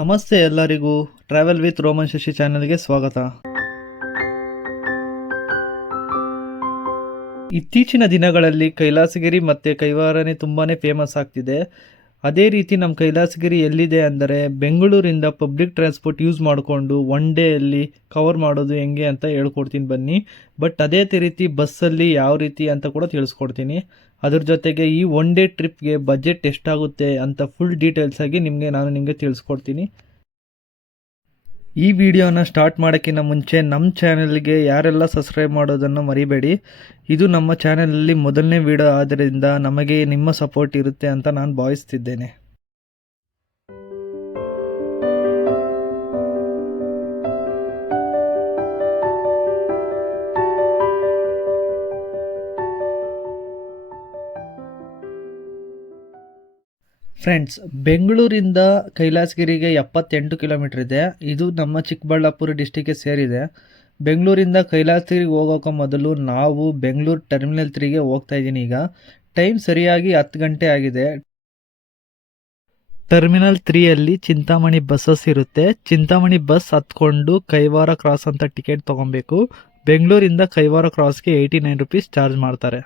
ನಮಸ್ತೆ ಎಲ್ಲರಿಗೂ. Travel with Roman Shashi ಚಾನೆಲ್ಗೆ ಸ್ವಾಗತ. ಇತ್ತೀಚಿನ ದಿನಗಳಲ್ಲಿ ಕೈಲಾಸಗಿರಿ ಮತ್ತು ಕೈವಾರನೇ ತುಂಬಾ ಫೇಮಸ್ ಆಗ್ತಿದೆ. ಅದೇ ರೀತಿ ನಮ್ಮ ಕೈಲಾಸಗಿರಿ ಎಲ್ಲಿದೆ ಅಂದರೆ ಬೆಂಗಳೂರಿಂದ ಪಬ್ಲಿಕ್ ಟ್ರಾನ್ಸ್ಪೋರ್ಟ್ ಯೂಸ್ ಮಾಡಿಕೊಂಡು ಒನ್ ಡೇಯಲ್ಲಿ ಕವರ್ ಮಾಡೋದು ಹೆಂಗೆ ಅಂತ ಹೇಳ್ಕೊಡ್ತೀನಿ ಬನ್ನಿ. ಬಟ್ ಅದೇ ರೀತಿ ಬಸ್ಸಲ್ಲಿ ಯಾವ ರೀತಿ ಅಂತ ಕೂಡ ತಿಳಿಸ್ಕೊಡ್ತೀನಿ. ಅದ್ರ ಜೊತೆಗೆ ಈ ಒನ್ ಡೇ ಟ್ರಿಪ್ಗೆ ಬಜೆಟ್ ಎಷ್ಟಾಗುತ್ತೆ ಅಂತ ಫುಲ್ ಡೀಟೇಲ್ಸ್ ಆಗಿ ನಾನು ನಿಮಗೆ ತಿಳಿಸ್ಕೊಡ್ತೀನಿ. ಈ ವಿಡಿಯೋನ ಸ್ಟಾರ್ಟ್ ಮಾಡೋಕ್ಕಿಂತ ಮುಂಚೆ ನಮ್ಮ ಚಾನೆಲ್ಗೆ ಯಾರೆಲ್ಲ ಸಬ್ಸ್ಕ್ರೈಬ್ ಮಾಡೋದನ್ನು ಮರಿಬೇಡಿ. ಇದು ನಮ್ಮ ಚಾನೆಲಲ್ಲಿ ಮೊದಲನೇ ವಿಡಿಯೋ ಆದ್ದರಿಂದ ನಮಗೆ ನಿಮ್ಮ ಸಪೋರ್ಟ್ ಇರುತ್ತೆ ಅಂತ ನಾನು ಭಾವಿಸ್ತಿದ್ದೇನೆ. ಫ್ರೆಂಡ್ಸ್, ಬೆಂಗಳೂರಿಂದ ಕೈಲಾಸಗಿರಿಗೆ 78 ಕಿಲೋಮೀಟರ್ ಇದೆ. ಇದು ನಮ್ಮ ಚಿಕ್ಕಬಳ್ಳಾಪುರ ಡಿಸ್ಟಿಕ್ಗೆ ಸೇರಿದೆ. ಬೆಂಗಳೂರಿಂದ ಕೈಲಾಸಗಿರಿಗೆ ಹೋಗೋಕೆ ಮೊದಲು ನಾವು ಬೆಂಗಳೂರು ಟರ್ಮಿನಲ್ 3ಗೆ ಹೋಗ್ತಾ ಇದ್ದೀನಿ. ಈಗ ಟೈಮ್ ಸರಿಯಾಗಿ 10 ಗಂಟೆ ಆಗಿದೆ. ಟರ್ಮಿನಲ್ 3ಯಲ್ಲಿ ಚಿಂತಾಮಣಿ ಬಸ್ಸಸ್ ಇರುತ್ತೆ. ಚಿಂತಾಮಣಿ ಬಸ್ ಹತ್ಕೊಂಡು ಕೈವಾರ ಕ್ರಾಸ್ ಅಂತ ಟಿಕೆಟ್ ತೊಗೊಬೇಕು. ಬೆಂಗಳೂರಿಂದ ಕೈವಾರ ಕ್ರಾಸ್ಗೆ 89 ರೂಪೀಸ್ ಚಾರ್ಜ್ ಮಾಡ್ತಾರೆ.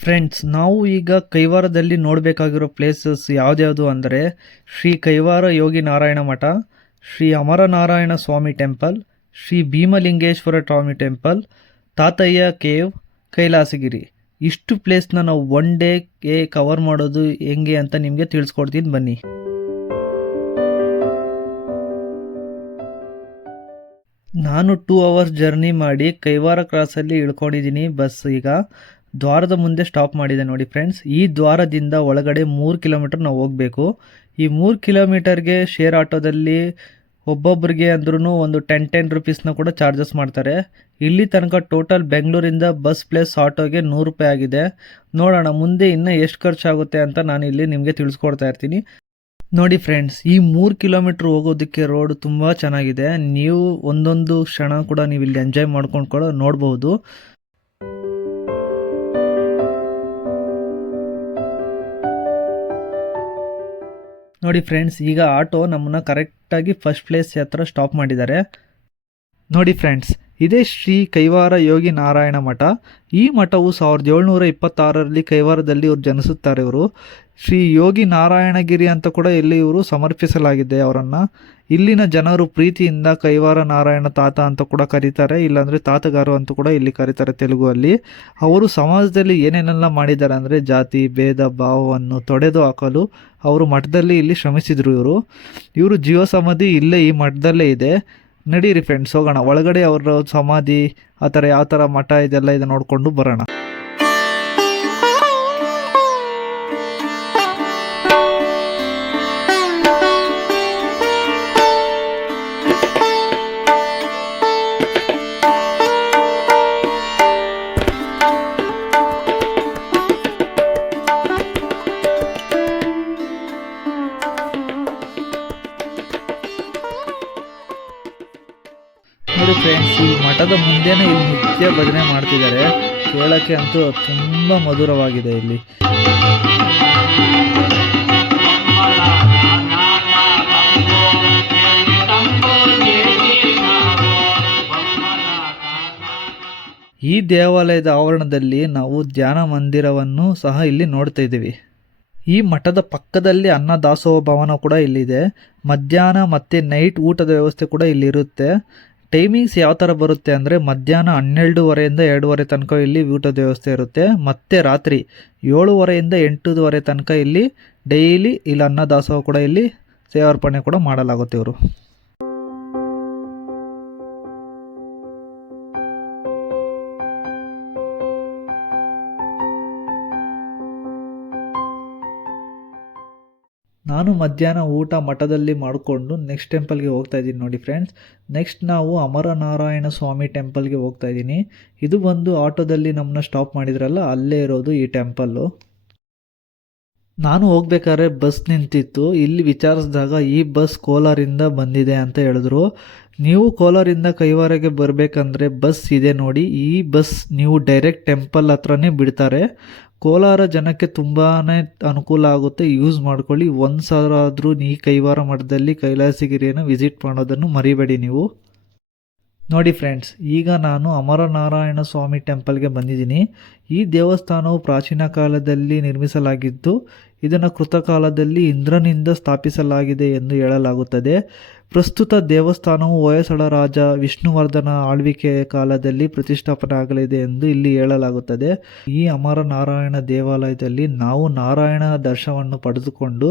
ಫ್ರೆಂಡ್ಸ್, ನಾವು ಈಗ ಕೈವಾರದಲ್ಲಿ ನೋಡಬೇಕಾಗಿರೋ ಪ್ಲೇಸಸ್ ಯಾವ್ದ್ಯಾವುದು ಅಂದರೆ ಶ್ರೀ ಕೈವಾರ ಯೋಗಿ ನಾರಾಯಣ ಮಠ, ಶ್ರೀ ಅಮರನಾರಾಯಣ ಸ್ವಾಮಿ ಟೆಂಪಲ್, ಶ್ರೀ ಭೀಮಲಿಂಗೇಶ್ವರ ಸ್ವಾಮಿ ಟೆಂಪಲ್, ತಾತಯ್ಯ ಕೇವ್, ಕೈಲಾಸಗಿರಿ. ಇಷ್ಟು ಪ್ಲೇಸ್ನ ನಾವು ಒನ್ ಡೇಗೆ ಕವರ್ ಮಾಡೋದು ಹೆಂಗೆ ಅಂತ ನಿಮಗೆ ತಿಳಿಸ್ಕೊಡ್ತೀನಿ ಬನ್ನಿ. ನಾನು 2 ಅವರ್ಸ್ ಜರ್ನಿ ಮಾಡಿ ಕೈವಾರ ಕ್ರಾಸಲ್ಲಿ ಇಳ್ಕೊಂಡಿದ್ದೀನಿ. ಬಸ್ ಈಗ ದ್ವಾರದ ಮುಂದೆ ಸ್ಟಾಪ್ ಮಾಡಿದೆ ನೋಡಿ ಫ್ರೆಂಡ್ಸ್. ಈ ದ್ವಾರದಿಂದ ಒಳಗಡೆ 3 ಕಿಲೋಮೀಟರ್ ನಾವು ಹೋಗಬೇಕು. ಈ 3 ಕಿಲೋಮೀಟರ್ಗೆ ಶೇರ್ ಆಟೋದಲ್ಲಿ ಒಬ್ಬೊಬ್ಬರಿಗೆ ಅಂದ್ರೂ ಒಂದು 10 ರೂಪೀಸ್ನ ಕೂಡ ಚಾರ್ಜಸ್ ಮಾಡ್ತಾರೆ. ಇಲ್ಲಿ ತನಕ ಟೋಟಲ್ ಬೆಂಗಳೂರಿಂದ ಬಸ್ ಪ್ಲಸ್ ಆಟೋಗೆ 100 ರೂಪಾಯಿ ಆಗಿದೆ. ನೋಡೋಣ ಮುಂದೆ ಇನ್ನೂ ಎಷ್ಟು ಖರ್ಚಾಗುತ್ತೆ ಅಂತ ನಾನು ಇಲ್ಲಿ ನಿಮಗೆ ತಿಳಿಸ್ಕೊಡ್ತಾ ಇರ್ತೀನಿ. ನೋಡಿ ಫ್ರೆಂಡ್ಸ್, ಈ 3 ಕಿಲೋಮೀಟ್ರ್ ಹೋಗೋದಕ್ಕೆ ರೋಡ್ ತುಂಬ ಚೆನ್ನಾಗಿದೆ. ನೀವು ಒಂದೊಂದು ಕ್ಷಣ ಕೂಡ ನೀವು ಇಲ್ಲಿ ಎಂಜಾಯ್ ಮಾಡ್ಕೊಂಡು ಕೂಡ ನೋಡ್ಬೋದು. ನೋಡಿ ಫ್ರೆಂಡ್ಸ್, ಈಗ ಆಟೋ ನಮ್ಮನ್ನ ಕರೆಕ್ಟಾಗಿ ಫಸ್ಟ್ ಪ್ಲೇಸ್ ಹತ್ರ ಸ್ಟಾಪ್ ಮಾಡಿದ್ದಾರೆ. ನೋಡಿ ಫ್ರೆಂಡ್ಸ್, ಇದೇ ಶ್ರೀ ಕೈವಾರ ಯೋಗಿ ನಾರಾಯಣ ಮಠ. ಈ ಮಠವು 1726ರಲ್ಲಿ ಕೈವಾರದಲ್ಲಿ ಇವರು ಜನಿಸುತ್ತಾರೆ. ಇವರು ಶ್ರೀ ಯೋಗಿ ನಾರಾಯಣಗಿರಿ ಅಂತ ಕೂಡ ಇಲ್ಲಿ ಇವರು ಸಮರ್ಪಿಸಲಾಗಿದೆ ಅವರನ್ನು. ಇಲ್ಲಿನ ಜನರು ಪ್ರೀತಿಯಿಂದ ಕೈವಾರ ನಾರಾಯಣ ತಾತ ಅಂತ ಕೂಡ ಕರೀತಾರೆ, ಇಲ್ಲಾಂದರೆ ತಾತಗಾರು ಅಂತ ಕೂಡ ಇಲ್ಲಿ ಕರೀತಾರೆ ತೆಲುಗುವಲ್ಲಿ. ಅವರು ಸಮಾಜದಲ್ಲಿ ಏನೇನೆಲ್ಲ ಮಾಡಿದ್ದಾರೆ ಅಂದರೆ ಜಾತಿ ಭೇದ ಭಾವವನ್ನು ತೊಡೆದು ಹಾಕಲು ಅವರು ಮಠದಲ್ಲಿ ಇಲ್ಲಿ ಶ್ರಮಿಸಿದರು. ಇವರು ಜೀವ ಸಮಾಧಿ ಇಲ್ಲೇ ಈ ಮಠದಲ್ಲೇ ಇದೆ. ನಡೀರಿ ಫ್ರೆಂಡ್ಸ್, ಹೋಗೋಣ ಒಳಗಡೆ. ಅವರ ಸಮಾಧಿ ಆ ಥರ ಯಾವ ಥರ ಮಠ ಇದೆಲ್ಲ ಇದೆ ನೋಡಿಕೊಂಡು ಬರೋಣ. ನೋಡಿ ಫ್ರೆಂಡ್ಸ್, ಈ ಮಠದ ಮುಂದೆನೇ ಇಲ್ಲಿ ನಿತ್ಯ ಭಜನೆ ಮಾಡ್ತಿದ್ದಾರೆ. ಕೇಳೋಕ್ಕೆ ಅಂತೂ ತುಂಬ ಮಧುರವಾಗಿದೆ ಇಲ್ಲಿ. ಈ ದೇವಾಲಯದ ಆವರಣದಲ್ಲಿ ನಾವು ಧ್ಯಾನ ಮಂದಿರವನ್ನು ಸಹ ಇಲ್ಲಿ ನೋಡ್ತಾ ಇದ್ದೀವಿ. ಈ ಮಠದ ಪಕ್ಕದಲ್ಲಿ ಅನ್ನದಾಸೋಹ ಭವನ ಕೂಡ ಇಲ್ಲಿದೆ. ಮಧ್ಯಾಹ್ನ ಮತ್ತು ನೈಟ್ ಊಟದ ವ್ಯವಸ್ಥೆ ಕೂಡ ಇಲ್ಲಿರುತ್ತೆ. ಟೈಮಿಂಗ್ಸ್ ಯಾವ ಥರ ಬರುತ್ತೆ ಅಂದರೆ ಮಧ್ಯಾಹ್ನ 12:30ಯಿಂದ 2:30 ತನಕ ಇಲ್ಲಿ ಊಟದ ವ್ಯವಸ್ಥೆ ಇರುತ್ತೆ. ಮತ್ತು ರಾತ್ರಿ 7:30ಯಿಂದ 8:30 ತನಕ ಇಲ್ಲಿ ಡೈಲಿ ಇಲ್ಲಿ ಅನ್ನದಾಸೋಹ ಕೂಡ ಇಲ್ಲಿ ಸೇವಾರ್ಪಣೆ ಕೂಡ ಮಾಡಲಾಗುತ್ತೆ ಇವರು. ನಾನು ಮಧ್ಯಾಹ್ನ ಊಟ ಮಠದಲ್ಲಿ ಮಾಡಿಕೊಂಡು ನೆಕ್ಸ್ಟ್ ಟೆಂಪಲ್ಗೆ ಹೋಗ್ತಾ ಇದ್ದೀನಿ ನೋಡಿ ಫ್ರೆಂಡ್ಸ್. ನೆಕ್ಸ್ಟ್ ನಾವು ಅಮರನಾರಾಯಣ ಸ್ವಾಮಿ ಟೆಂಪಲ್ಗೆ ಹೋಗ್ತಾ ಇದ್ದೀನಿ. ಇದು ಬಂದು ಆಟೋದಲ್ಲಿ ನಮ್ಮನ್ನ ಸ್ಟಾಪ್ ಮಾಡಿದ್ರಲ್ಲ, ಅಲ್ಲೇ ಇರೋದು ಈ ಟೆಂಪಲ್ಲು. ನಾನು ಹೋಗ್ಬೇಕಾದ್ರೆ ಬಸ್ ನಿಂತಿತ್ತು. ಇಲ್ಲಿ ವಿಚಾರಿಸಿದಾಗ ಈ ಬಸ್ ಕೋಲಾರಿಂದ ಬಂದಿದೆ ಅಂತ ಹೇಳಿದ್ರು. ನೀವು ಕೋಲಾರಿಂದ ಕೈವಾರಗೆ ಬರಬೇಕಂದ್ರೆ ಬಸ್ ಇದೆ ನೋಡಿ, ಈ ಬಸ್ ನೀವು ಡೈರೆಕ್ಟ್ ಟೆಂಪಲ್ ಹತ್ರನೇ ಬಿಡ್ತಾರೆ. ಕೋಲಾರ ಜನಕ್ಕೆ ತುಂಬಾ ಅನುಕೂಲ ಆಗುತ್ತೆ, ಯೂಸ್ ಮಾಡ್ಕೊಳ್ಳಿ. ಒಂದು ಸಲ ಆದರೂ ಈ ಕೈವಾರ ಮಠದಲ್ಲಿ ಕೈಲಾಸಗಿರಿಯನ್ನು ವಿಸಿಟ್ ಮಾಡೋದನ್ನು ಮರಿಬೇಡಿ ನೀವು. ನೋಡಿ ಫ್ರೆಂಡ್ಸ್, ಈಗ ನಾನು ಅಮರನಾರಾಯಣ ಸ್ವಾಮಿ ಟೆಂಪಲ್ಗೆ ಬಂದಿದ್ದೀನಿ. ಈ ದೇವಸ್ಥಾನವು ಪ್ರಾಚೀನ ಕಾಲದಲ್ಲಿ ನಿರ್ಮಿಸಲಾಗಿದ್ದು, ಇದನ್ನು ಕೃತಕಾಲದಲ್ಲಿ ಇಂದ್ರನಿಂದ ಸ್ಥಾಪಿಸಲಾಗಿದೆ ಎಂದು ಹೇಳಲಾಗುತ್ತದೆ. ಪ್ರಸ್ತುತ ದೇವಸ್ಥಾನವು ಹೊಯ್ಸಳ ರಾಜ ವಿಷ್ಣುವರ್ಧನ ಆಳ್ವಿಕೆಯ ಕಾಲದಲ್ಲಿ ಪ್ರತಿಷ್ಠಾಪನೆ ಆಗಲಿದೆ ಎಂದು ಇಲ್ಲಿ ಹೇಳಲಾಗುತ್ತದೆ. ಈ ಅಮರನಾರಾಯಣ ದೇವಾಲಯದಲ್ಲಿ ನಾವು ನಾರಾಯಣ ದರ್ಶನವನ್ನು ಪಡೆದುಕೊಂಡು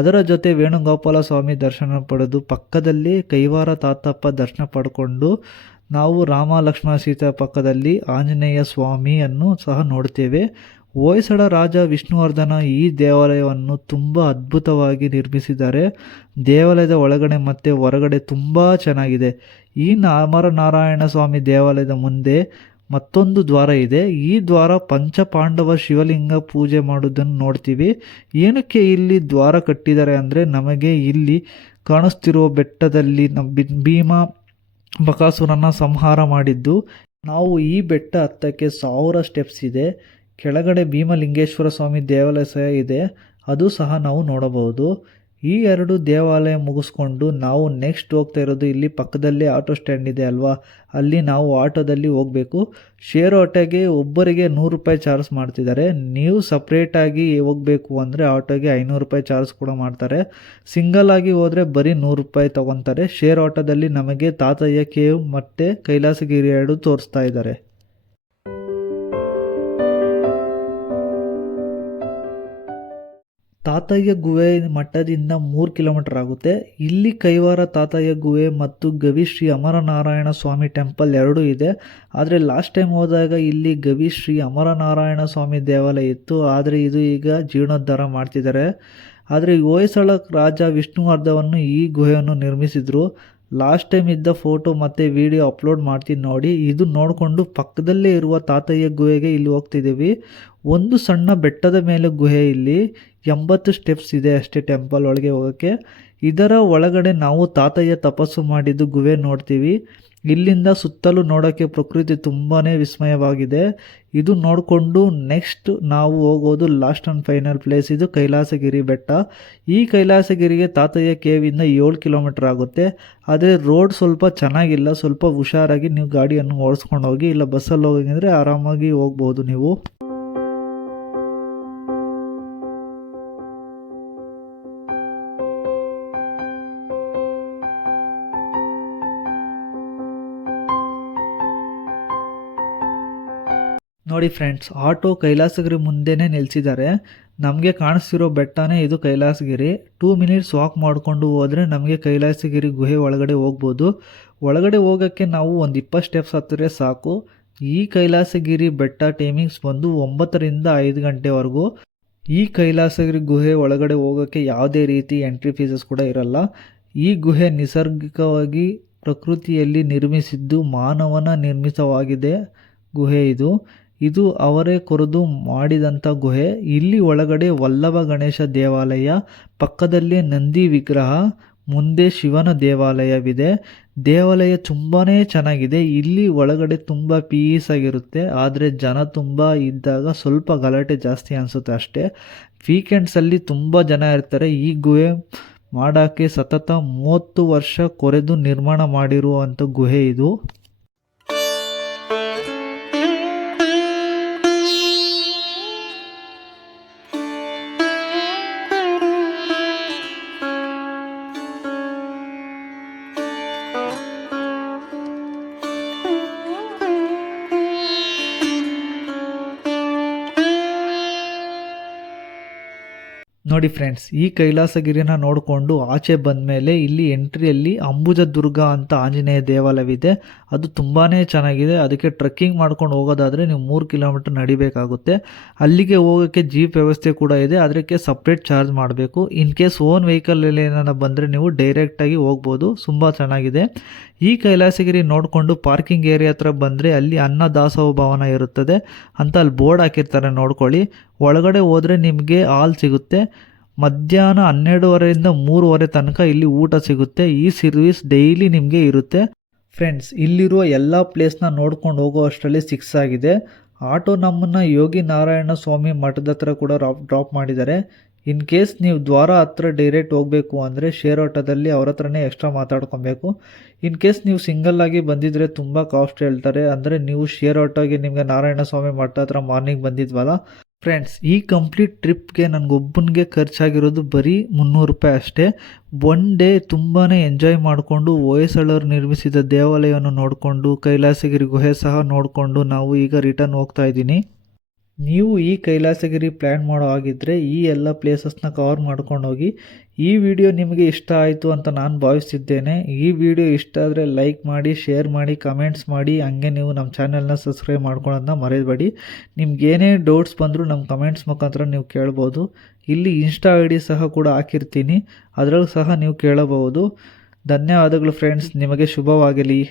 ಅದರ ಜೊತೆ ವೇಣುಗೋಪಾಲ ಸ್ವಾಮಿ ದರ್ಶನ ಪಡೆದು ಪಕ್ಕದಲ್ಲಿ ಕೈವಾರ ತಾತಪ್ಪ ದರ್ಶನ ಪಡ್ಕೊಂಡು ನಾವು ರಾಮ ಲಕ್ಷ್ಮಣ ಸೀತಾ ಪಕ್ಕದಲ್ಲಿ ಆಂಜನೇಯ ಸ್ವಾಮಿಯನ್ನು ಸಹ ನೋಡ್ತೇವೆ. ಹೊಯ್ಸಳ ರಾಜ ವಿಷ್ಣುವರ್ಧನ ಈ ದೇವಾಲಯವನ್ನು ತುಂಬ ಅದ್ಭುತವಾಗಿ ನಿರ್ಮಿಸಿದ್ದಾರೆ. ದೇವಾಲಯದ ಒಳಗಡೆ ಮತ್ತು ಹೊರಗಡೆ ತುಂಬ ಚೆನ್ನಾಗಿದೆ. ಈ ಅಮರನಾರಾಯಣ ಸ್ವಾಮಿ ದೇವಾಲಯದ ಮುಂದೆ ಮತ್ತೊಂದು ದ್ವಾರ ಇದೆ. ಈ ದ್ವಾರ ಪಂಚಪಾಂಡವ ಶಿವಲಿಂಗ ಪೂಜೆ ಮಾಡೋದನ್ನು ನೋಡ್ತೀವಿ. ಏನಕ್ಕೆ ಇಲ್ಲಿ ದ್ವಾರ ಕಟ್ಟಿದ್ದಾರೆ ಅಂದರೆ, ನಮಗೆ ಇಲ್ಲಿ ಕಾಣಿಸ್ತಿರುವ ಬೆಟ್ಟದಲ್ಲಿ ಭೀಮ ಬಕಾಸುರನ ಸಂಹಾರ ಮಾಡಿದ್ದು. ನಾವು ಈ ಬೆಟ್ಟ ಹತ್ತಕ್ಕೆ 1000 ಸ್ಟೆಪ್ಸ್ ಇದೆ. ಕೆಳಗಡೆ ಭೀಮಲಿಂಗೇಶ್ವರ ಸ್ವಾಮಿ ದೇವಾಲಯ ಸಹ ಇದೆ, ಅದು ಸಹ ನಾವು ನೋಡಬಹುದು. ಈ ಎರಡು ದೇವಾಲಯ ಮುಗಿಸ್ಕೊಂಡು ನಾವು ನೆಕ್ಸ್ಟ್ ಹೋಗ್ತಾ ಇರೋದು, ಇಲ್ಲಿ ಪಕ್ಕದಲ್ಲೇ ಆಟೋ ಸ್ಟ್ಯಾಂಡ್ ಇದೆ ಅಲ್ವಾ, ಅಲ್ಲಿ ನಾವು ಆಟೋದಲ್ಲಿ ಹೋಗಬೇಕು. ಶೇರ್ ಆಟೋಗೆ ಒಬ್ಬರಿಗೆ 100 ರೂಪಾಯಿ ಚಾರ್ಜ್ ಮಾಡ್ತಿದ್ದಾರೆ. ನೀವು ಸಪ್ರೇಟಾಗಿ ಹೋಗಬೇಕು ಅಂದರೆ ಆಟೋಗೆ 500 ರೂಪಾಯಿ ಚಾರ್ಜ್ ಕೂಡ ಮಾಡ್ತಾರೆ. ಸಿಂಗಲ್ ಆಗಿ ಹೋದರೆ ಬರೀ 100 ರೂಪಾಯಿ ತೊಗೊತಾರೆ. ಶೇರ್ ಆಟೋದಲ್ಲಿ ನಮಗೆ ತಾತಯ್ಯ ಕೇವ್ ಮತ್ತು ಕೈಲಾಸಗಿರಿ ಎರಡು ತೋರಿಸ್ತಾ ಇದ್ದಾರೆ. ತಾತಯ್ಯ ಗುಹೆ ಮಠದಿಂದ 3 ಕಿಲೋಮೀಟರ್ ಆಗುತ್ತೆ. ಇಲ್ಲಿ ಕೈವಾರ ತಾತಯ್ಯ ಗುಹೆ ಮತ್ತು ಗವಿಶ್ರೀ ಅಮರನಾರಾಯಣ ಸ್ವಾಮಿ ಟೆಂಪಲ್ ಎರಡೂ ಇದೆ. ಆದರೆ ಲಾಸ್ಟ್ ಟೈಮ್ ಹೋದಾಗ ಇಲ್ಲಿ ಗವಿಶ್ರೀ ಅಮರನಾರಾಯಣ ಸ್ವಾಮಿ ದೇವಾಲಯ ಇತ್ತು, ಆದರೆ ಇದು ಈಗ ಜೀರ್ಣೋದ್ಧಾರ ಮಾಡ್ತಿದ್ದಾರೆ. ಆದರೆ ಹೊಯ್ಸಳ ರಾಜ ವಿಷ್ಣುವರ್ಧನವನ್ನು ಈ ಗುಹೆಯನ್ನು ನಿರ್ಮಿಸಿದರು. ಲಾಸ್ಟ್ ಟೈಮ್ ಇದ್ದ ಫೋಟೋ ಮತ್ತು ವಿಡಿಯೋ ಅಪ್ಲೋಡ್ ಮಾಡ್ತೀನಿ ನೋಡಿ. ಇದು ನೋಡಿಕೊಂಡು ಪಕ್ಕದಲ್ಲೇ ಇರುವ ತಾತಯ್ಯ ಗುಹೆಗೆ ಇಲ್ಲಿ ಹೋಗ್ತಿದ್ದೀವಿ. ಒಂದು ಸಣ್ಣ ಬೆಟ್ಟದ ಮೇಲೆ ಗುಹೆ, ಇಲ್ಲಿ 80 ಸ್ಟೆಪ್ಸ್ ಇದೆ ಅಷ್ಟೇ ಟೆಂಪಲ್ ಒಳಗೆ ಹೋಗೋಕ್ಕೆ. ಇದರ ಒಳಗಡೆ ನಾವು ತಾತಯ್ಯ ತಪಸ್ಸು ಮಾಡಿದ್ದು ಗುಹೆ ನೋಡ್ತೀವಿ. ಇಲ್ಲಿಂದ ಸುತ್ತಲೂ ನೋಡೋಕ್ಕೆ ಪ್ರಕೃತಿ ತುಂಬಾ ವಿಸ್ಮಯವಾಗಿದೆ. ಇದು ನೋಡಿಕೊಂಡು ನೆಕ್ಸ್ಟ್ ನಾವು ಹೋಗೋದು ಲಾಸ್ಟ್ ಆ್ಯಂಡ್ ಫೈನಲ್ ಪ್ಲೇಸ್, ಇದು ಕೈಲಾಸಗಿರಿ ಬೆಟ್ಟ. ಈ ಕೈಲಾಸಗಿರಿಗೆ ತಾತಯ್ಯ ಕೇವಿಂದ 7 ಕಿಲೋಮೀಟರ್ ಆಗುತ್ತೆ. ಆದರೆ ರೋಡ್ ಸ್ವಲ್ಪ ಚೆನ್ನಾಗಿಲ್ಲ, ಸ್ವಲ್ಪ ಹುಷಾರಾಗಿ ನೀವು ಗಾಡಿಯನ್ನು ಓಡಿಸ್ಕೊಂಡು ಹೋಗಿ, ಇಲ್ಲ ಬಸ್ಸಲ್ಲಿ ಹೋಗಿದ್ರೆ ಆರಾಮಾಗಿ ಹೋಗ್ಬೋದು ನೀವು. ನೋಡಿ ಫ್ರೆಂಡ್ಸ್, ಆಟೋ ಕೈಲಾಸಗಿರಿ ಮುಂದೆನೇ ನಿಲ್ಲಿಸಿದ್ದಾರೆ. ನಮಗೆ ಕಾಣಿಸ್ತಿರೋ ಬೆಟ್ಟನೇ ಇದು ಕೈಲಾಸಗಿರಿ. 2 ಮಿನಿಟ್ಸ್ ವಾಕ್ ಮಾಡಿಕೊಂಡು ಹೋದರೆ ನಮಗೆ ಕೈಲಾಸಗಿರಿ ಗುಹೆ ಒಳಗಡೆ ಹೋಗ್ಬೋದು. ಒಳಗಡೆ ಹೋಗೋಕ್ಕೆ ನಾವು ಒಂದು 20 ಸ್ಟೆಪ್ಸ್ ಹತ್ತಿರ ಸಾಕು. ಈ ಕೈಲಾಸಗಿರಿ ಬೆಟ್ಟ ಟೈಮಿಂಗ್ಸ್ ಬಂದು 9 ರಿಂದ 5 ಗಂಟೆವರೆಗೂ. ಈ ಕೈಲಾಸಗಿರಿ ಗುಹೆ ಒಳಗಡೆ ಹೋಗೋಕ್ಕೆ ಯಾವುದೇ ರೀತಿ ಎಂಟ್ರಿ ಫೀಸಸ್ ಕೂಡ ಇರಲ್ಲ. ಈ ಗುಹೆ ನೈಸರ್ಗಿಕವಾಗಿ ಪ್ರಕೃತಿಯಲ್ಲಿ ನಿರ್ಮಿಸಿದ್ದು, ಮಾನವನ ನಿರ್ಮಿತವಾಗಿದೆ ಗುಹೆ ಇದು ಅವರೇ ಕೊರೆದು ಮಾಡಿದಂಥ ಗುಹೆ. ಇಲ್ಲಿ ಒಳಗಡೆ ವಲ್ಲಭ ಗಣೇಶ ದೇವಾಲಯ, ಪಕ್ಕದಲ್ಲೇ ನಂದಿ ವಿಗ್ರಹ, ಮುಂದೆ ಶಿವನ ದೇವಾಲಯವಿದೆ. ದೇವಾಲಯ ತುಂಬಾ ಚೆನ್ನಾಗಿದೆ. ಇಲ್ಲಿ ಒಳಗಡೆ ತುಂಬ ಪೀಸ್ ಆಗಿರುತ್ತೆ, ಆದರೆ ಜನ ತುಂಬ ಇದ್ದಾಗ ಸ್ವಲ್ಪ ಗಲಾಟೆ ಜಾಸ್ತಿ ಅನಿಸುತ್ತೆ ಅಷ್ಟೇ. ವೀಕೆಂಡ್ಸಲ್ಲಿ ತುಂಬ ಜನ ಇರ್ತಾರೆ. ಈ ಗುಹೆ ಮಾಡೋಕ್ಕೆ ಸತತ 30 ವರ್ಷ ಕೊರೆದು ನಿರ್ಮಾಣ ಮಾಡಿರುವಂಥ ಗುಹೆ ಇದು. ನೋಡಿ ಫ್ರೆಂಡ್ಸ್, ಈ ಕೈಲಾಸಗಿರಿನ ನೋಡಿಕೊಂಡು ಆಚೆ ಬಂದಮೇಲೆ ಇಲ್ಲಿ ಎಂಟ್ರಿಯಲ್ಲಿ ಅಂಬುಜ ದುರ್ಗ ಅಂತ ಆಂಜನೇಯ ದೇವಾಲಯವಿದೆ. ಅದು ತುಂಬಾ ಚೆನ್ನಾಗಿದೆ. ಅದಕ್ಕೆ ಟ್ರೆಕ್ಕಿಂಗ್ ಮಾಡ್ಕೊಂಡು ಹೋಗೋದಾದರೆ ನೀವು 3 ಕಿಲೋಮೀಟರ್ ನಡಿಬೇಕಾಗುತ್ತೆ. ಅಲ್ಲಿಗೆ ಹೋಗೋಕ್ಕೆ ಜೀಪ್ ವ್ಯವಸ್ಥೆ ಕೂಡ ಇದೆ. ಅದಕ್ಕೆ ಸಪ್ರೇಟ್ ಚಾರ್ಜ್ ಮಾಡಬೇಕು. ಇನ್ ಕೇಸ್ ಓನ್ ವೆಹಿಕಲಲ್ಲಿ ಏನಾರ ಬಂದರೆ ನೀವು ಡೈರೆಕ್ಟಾಗಿ ಹೋಗ್ಬೋದು. ತುಂಬ ಚೆನ್ನಾಗಿದೆ. ಈ ಕೈಲಾಸಗಿರಿ ನೋಡಿಕೊಂಡು ಪಾರ್ಕಿಂಗ್ ಏರಿಯಾ ಹತ್ರ ಬಂದರೆ ಅಲ್ಲಿ ಅನ್ನ ದಾಸೋಹ ಭವನ ಇರುತ್ತದೆ ಅಂತ ಅಲ್ಲಿ ಬೋರ್ಡ್ ಹಾಕಿರ್ತಾರೆ, ನೋಡ್ಕೊಳ್ಳಿ. ಒಳಗಡೆ ಹೋದರೆ ನಿಮಗೆ ಹಾಲ್ ಸಿಗುತ್ತೆ. ಮಧ್ಯಾಹ್ನ 12:30ರಿಂದ 3:30 ತನಕ ಇಲ್ಲಿ ಊಟ ಸಿಗುತ್ತೆ. ಈ ಸರ್ವಿಸ್ ಡೈಲಿ ನಿಮಗೆ ಇರುತ್ತೆ. ಫ್ರೆಂಡ್ಸ್, ಇಲ್ಲಿರುವ ಎಲ್ಲ ಪ್ಲೇಸ್ನ ನೋಡ್ಕೊಂಡು ಹೋಗೋ ಅಷ್ಟರಲ್ಲಿ 6 ಆಗಿದೆ. ಆಟೋ ನಮ್ಮನ್ನು ಯೋಗಿ ನಾರಾಯಣ ಸ್ವಾಮಿ ಮಠದ ಹತ್ರ ಕೂಡ ಡ್ರಾಪ್ ಮಾಡಿದ್ದಾರೆ. ಇನ್ ಕೇಸ್ ನೀವು ದ್ವಾರ ಹತ್ರ ಡೈರೆಕ್ಟ್ ಹೋಗಬೇಕು ಅಂದರೆ ಶೇರ್ ಆಟೋದಲ್ಲಿ ಅವ್ರ ಹತ್ರನೇ ಎಕ್ಸ್ಟ್ರಾ ಮಾತಾಡ್ಕೊಬೇಕು. ಇನ್ ಕೇಸ್ ನೀವು ಸಿಂಗಲ್ಲಾಗಿ ಬಂದಿದ್ದರೆ ತುಂಬ ಕಾಸ್ಟ್ ಹೇಳ್ತಾರೆ. ಅಂದರೆ ನೀವು ಶೇರ್ ಆಟೋಗೆ ನಿಮಗೆ ನಾರಾಯಣ ಸ್ವಾಮಿ ಮಠ ಹತ್ರ ಮಾರ್ನಿಂಗ್ ಬಂದಿದ್ವಲ್ಲ ಫ್ರೆಂಡ್ಸ್, ಈ ಕಂಪ್ಲೀಟ್ ಟ್ರಿಪ್ಗೆ ನನಗೊಬ್ಬನಿಗೆ ಖರ್ಚಾಗಿರೋದು ಬರೀ 300 ರೂಪಾಯಿ ಅಷ್ಟೇ. ಒನ್ ಡೇ ತುಂಬಾ ಎಂಜಾಯ್ ಮಾಡಿಕೊಂಡು ಹೊಯ್ಸಳರು ನಿರ್ಮಿಸಿದ ದೇವಾಲಯವನ್ನು ನೋಡಿಕೊಂಡು ಕೈಲಾಸಗಿರಿ ಗುಹೆ ಸಹ ನೋಡಿಕೊಂಡು ನಾವು ಈಗ ರಿಟರ್ನ್ ಹೋಗ್ತಾ ಇದ್ದೀನಿ. ನೀವು ಈ ಕೈಲಾಸಗಿರಿ ಪ್ಲ್ಯಾನ್ ಮಾಡೋ ಹಾಗಿದ್ದರೆ ಈ ಎಲ್ಲ ಪ್ಲೇಸಸ್ನ ಕವರ್ ಮಾಡ್ಕೊಂಡು ಹೋಗಿ. ಈ ವಿಡಿಯೋ ನಿಮಗೆ ಇಷ್ಟ ಆಯಿತು ಅಂತ ನಾನು ಭಾವಿಸಿದ್ದೇನೆ. ಈ ವಿಡಿಯೋ ಇಷ್ಟ ಆದರೆ ಲೈಕ್ ಮಾಡಿ, ಶೇರ್ ಮಾಡಿ, ಕಮೆಂಟ್ಸ್ ಮಾಡಿ. ಹಂಗೆ ನೀವು ನಮ್ಮ ಚಾನಲ್ನ ಸಬ್ಸ್ಕ್ರೈಬ್ ಮಾಡ್ಕೊಳ್ಳೋದನ್ನ ಮರೆಯಬೇಡಿ. ನಿಮ್ಗೆ ಏನೇ ಡೌಟ್ಸ್ ಬಂದರೂ ನಮ್ಮ ಕಮೆಂಟ್ಸ್ ಮುಖಾಂತರ ನೀವು ಕೇಳ್ಬೋದು. ಇಲ್ಲಿ ಇನ್ಸ್ಟಾ ID ಸಹ ಕೂಡ ಹಾಕಿರ್ತೀನಿ, ಅದರಲ್ಲೂ ಸಹ ನೀವು ಕೇಳಬಹುದು. ಧನ್ಯವಾದಗಳು ಫ್ರೆಂಡ್ಸ್, ನಿಮಗೆ ಶುಭವಾಗಲಿ.